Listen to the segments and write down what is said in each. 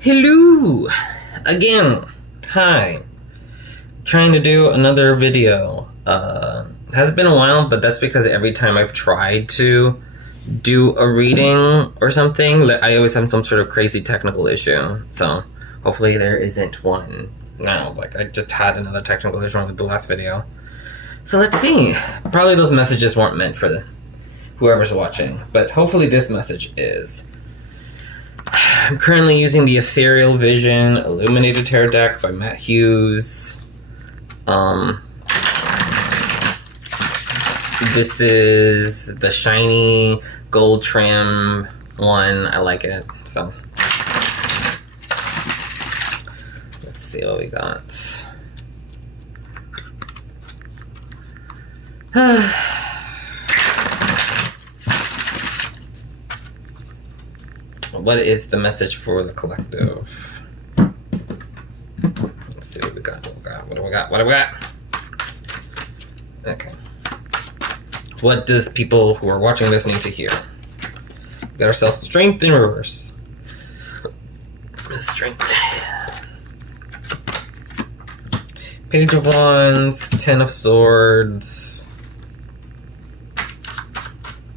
Hello! Again. Hi. Trying to do another video. Has been a while, but that's because every time I've tried to do a reading or something, I always have some sort of crazy technical issue. So hopefully there isn't one now. Like I just had another technical issue with the last video. So let's see. Probably those messages weren't meant for whoever's watching, but hopefully this message is. I'm currently using the Ethereal Vision Illuminated Tarot deck by Matt Hughes. This is the shiny gold trim one. I like it. So let's see what we got. What is the message for the collective? Let's see what we got. What do we got? Okay. What does people who are watching this need to hear? We got ourselves strength in reverse. Strength. Page of Wands, Ten of Swords.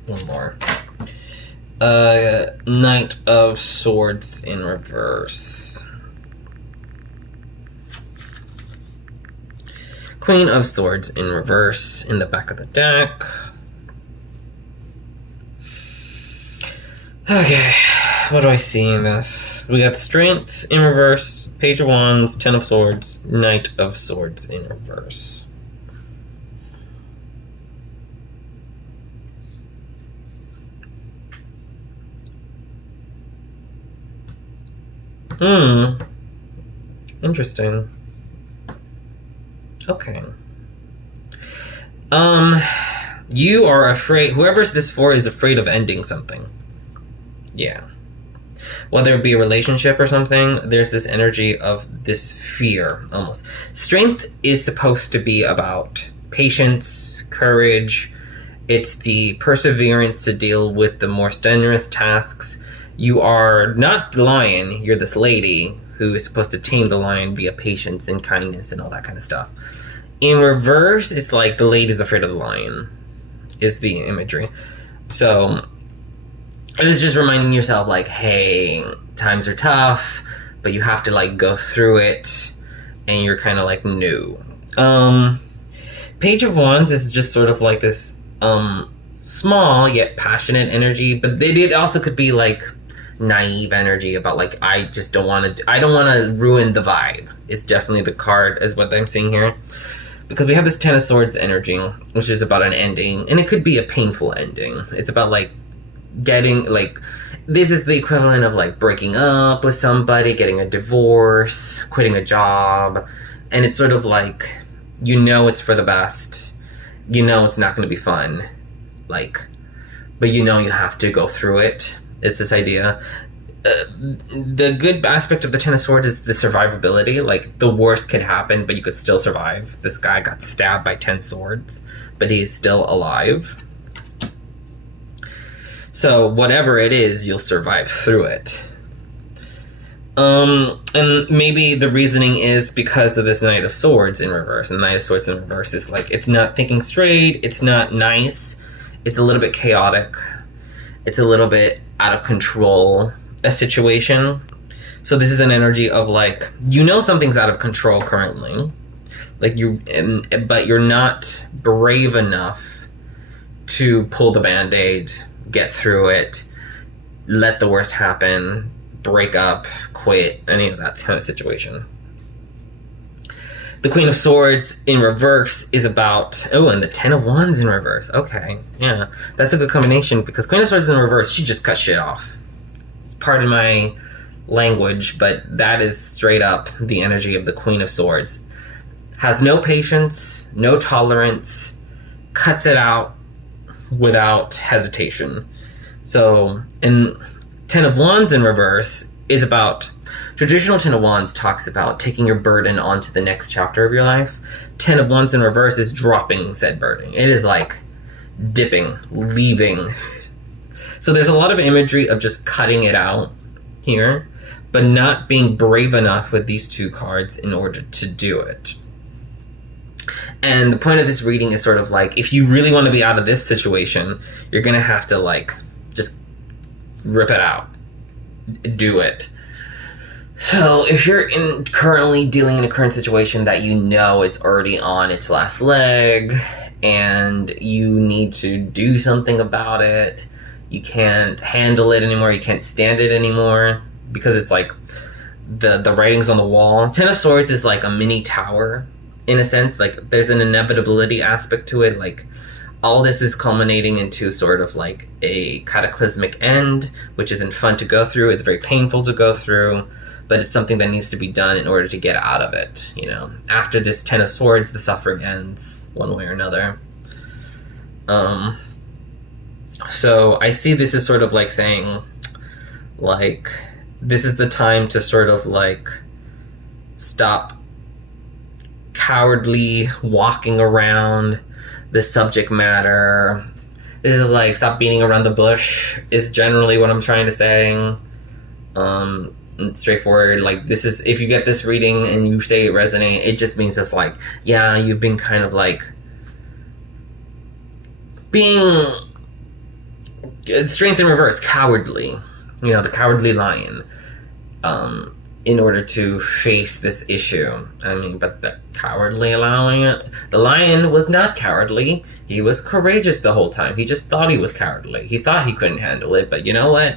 One more. Knight of Swords in reverse. Queen of Swords in reverse in the back of the deck. Okay, what do I see in this? We got Strength in reverse, Page of Wands, Ten of Swords, Knight of Swords in reverse. Interesting. Okay. You are afraid, whoever's this for is afraid of ending something. Yeah. Whether it be a relationship or something, there's this energy of this fear, almost. Strength is supposed to be about patience, courage. It's the perseverance to deal with the more strenuous tasks. You are not the lion, you're this lady who is supposed to tame the lion via patience and kindness and all that kind of stuff. In reverse, it's like the lady's afraid of the lion, is the imagery. So, it's just reminding yourself, like, hey, times are tough, but you have to, like, go through it, and you're kind of like, no. Page of Wands is just sort of like this, small yet passionate energy, but it also could be, like, naive energy about, like, I don't want to ruin the vibe. It's definitely the card is what I'm seeing here. Because we have this Ten of Swords energy, which is about an ending, and it could be a painful ending. It's about, like, getting, like, this is the equivalent of, like, breaking up with somebody, getting a divorce, quitting a job, and it's sort of like, you know it's for the best, you know it's not going to be fun, like, but you know you have to go through it. It's this idea. The good aspect of the Ten of Swords is the survivability. Like, the worst could happen, but you could still survive. This guy got stabbed by 10 swords, but he's still alive. So whatever it is, you'll survive through it. And maybe the reasoning is because of this Knight of Swords in reverse. And Knight of Swords in reverse is like, it's not thinking straight, it's not nice, it's a little bit chaotic, it's a little bit out of control, a situation. So this is an energy of, like, you know something's out of control currently, like but you're not brave enough to pull the band-aid, get through it, let the worst happen, break up, quit, any of that kind of situation. The Queen of Swords in reverse is about, and the Ten of Wands in reverse. Okay, yeah, that's a good combination, because Queen of Swords in reverse, she just cut shit off. Pardon my language, but that is straight up the energy of the Queen of Swords. Has no patience, no tolerance, cuts it out without hesitation. So, and Ten of Wands in reverse is about, traditional Ten of Wands talks about taking your burden onto the next chapter of your life. Ten of Wands in reverse is dropping said burden. It is like dipping, leaving. So there's a lot of imagery of just cutting it out here, but not being brave enough with these two cards in order to do it. And the point of this reading is sort of like, if you really want to be out of this situation, you're going to have to like just rip it out. Do it. So if you're currently dealing in a current situation that you know it's already on its last leg and you need to do something about it, you can't handle it anymore, you can't stand it anymore, because it's like the writing's on the wall. Ten of Swords is like a mini tower in a sense. Like there's an inevitability aspect to it. Like all this is culminating into sort of like a cataclysmic end, which isn't fun to go through. It's very painful to go through, but it's something that needs to be done in order to get out of it. You know, after this Ten of Swords, the suffering ends one way or another. So I see this as sort of like saying, like, this is the time to sort of like stop cowardly walking around the subject matter. This is like, stop beating around the bush is generally what I'm trying to say. It's straightforward. Like, this is, if you get this reading and you say it resonates, it just means it's like, yeah, you've been kind of like being strength in reverse, cowardly, you know, the cowardly lion, in order to face this issue. I mean, but the cowardly allowing it, the lion was not cowardly. He was courageous the whole time. He just thought he was cowardly. He thought he couldn't handle it, but you know what?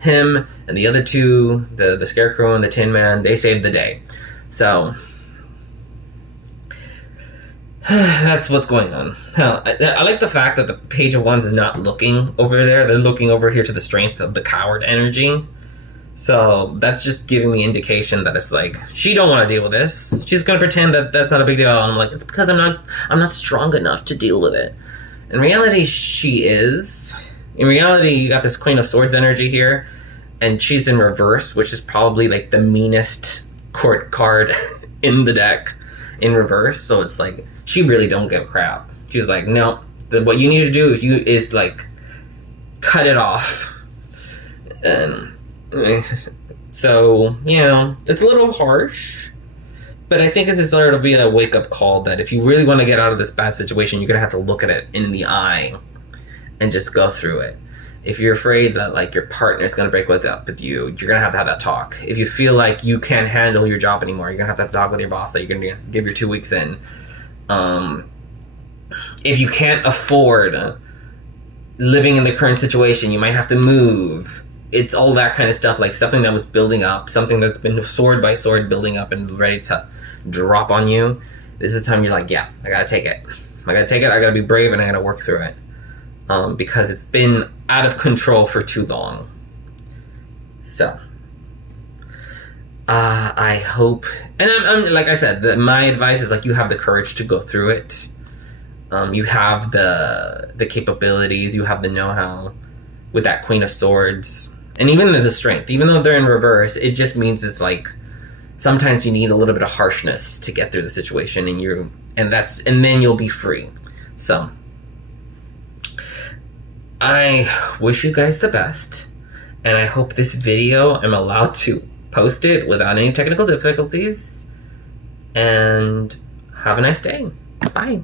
Him and the other two, the Scarecrow and the Tin Man, they saved the day. So that's what's going on. I like the fact that the Page of Wands is not looking over there. They're looking over here to the strength of the coward energy. So that's just giving me indication that it's like, she don't want to deal with this. She's going to pretend that that's not a big deal. And I'm like, it's because I'm not strong enough to deal with it. In reality, she is. In reality, you got this Queen of Swords energy here, and she's in reverse, which is probably like the meanest court card in the deck in reverse. So it's like, she really don't give a crap. She's like, no, what you need to do is like cut it off. And so, you know, it's a little harsh, but I think it's sort of be a wake-up call that if you really want to get out of this bad situation, you're going to have to look at it in the eye and just go through it. If you're afraid that like your partner's going to break up with you, you're going to have that talk. If you feel like you can't handle your job anymore, you're going to have talk with your boss that you're going to give your 2 weeks in. If you can't afford living in the current situation, you might have to move. It's all that kind of stuff, like something that was building up, something that's been sword by sword building up and ready to drop on you. This is the time you're like, yeah, I gotta take it. I gotta be brave, and I gotta work through it. Because it's been out of control for too long. So, I hope, and I'm like I said, my advice is like, you have the courage to go through it. You have the capabilities, you have the know-how with that Queen of Swords. And even the strength, even though they're in reverse, it just means it's like sometimes you need a little bit of harshness to get through the situation, and then you'll be free. So I wish you guys the best, and I hope this video, I'm allowed to post it without any technical difficulties. And have a nice day. Bye.